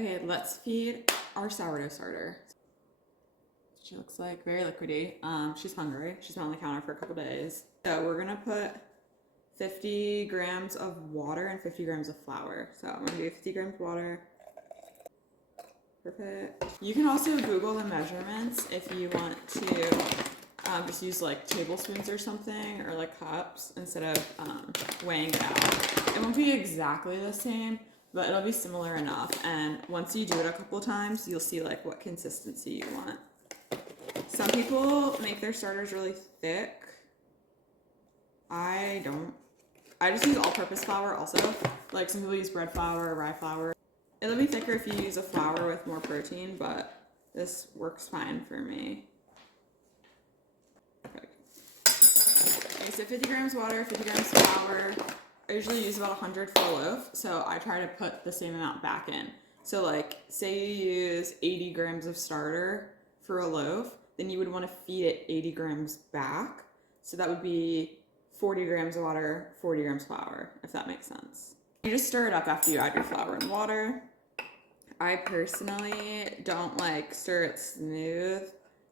Okay, let's feed our sourdough starter. She looks like very liquidy. She's hungry. She's been on the counter for a couple days. So we're gonna put 50 grams of water and 50 grams of flour. So I'm gonna do 50 grams water. Perfect. You can also Google the measurements if you want to just use like tablespoons or something, or like cups instead of weighing it out. It won't be exactly the same, but it'll be similar enough. And once you do it a couple of times, you'll see like what consistency you want. Some people make their starters really thick. I don't. I just use all-purpose flour also. Like some people use bread flour or rye flour. It'll be thicker if you use a flour with more protein, but this works fine for me. Perfect. Okay, so 50 grams water, 50 grams flour. I usually use about 100 for a loaf, so I try to put the same amount back in. So like, say you use 80 grams of starter for a loaf, then you would want to feed it 80 grams back. So that would be 40 grams of water, 40 grams flour, if that makes sense. You just stir it up after you add your flour and water. I personally don't like stir it smooth.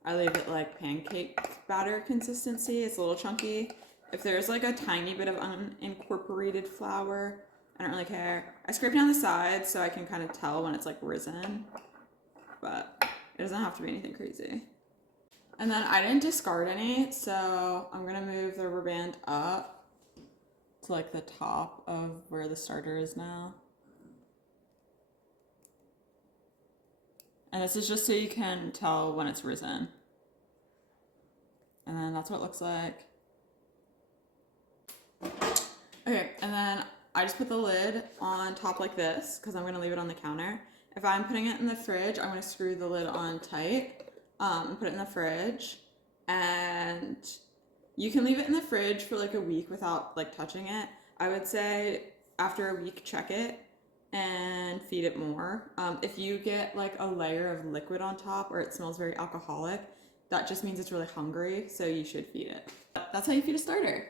I leave it like pancake batter consistency. It's a little chunky. If there's like a tiny bit of unincorporated flour, I don't really care. I scrape down the sides so I can kind of tell when it's like risen, but it doesn't have to be anything crazy. And then I didn't discard any, so I'm gonna move the rubber band up to like the top of where the starter is now. And this is just so you can tell when it's risen. And then that's what it looks like. Okay, and then I just put the lid on top like this because I'm gonna leave it on the counter. If I'm putting it in the fridge, I'm gonna screw the lid on tight and put it in the fridge. And you can leave it in the fridge for like a week without like touching it. I would say after a week, check it and feed it more. If you get like a layer of liquid on top or it smells very alcoholic, that just means it's really hungry, so you should feed it. That's how you feed a starter.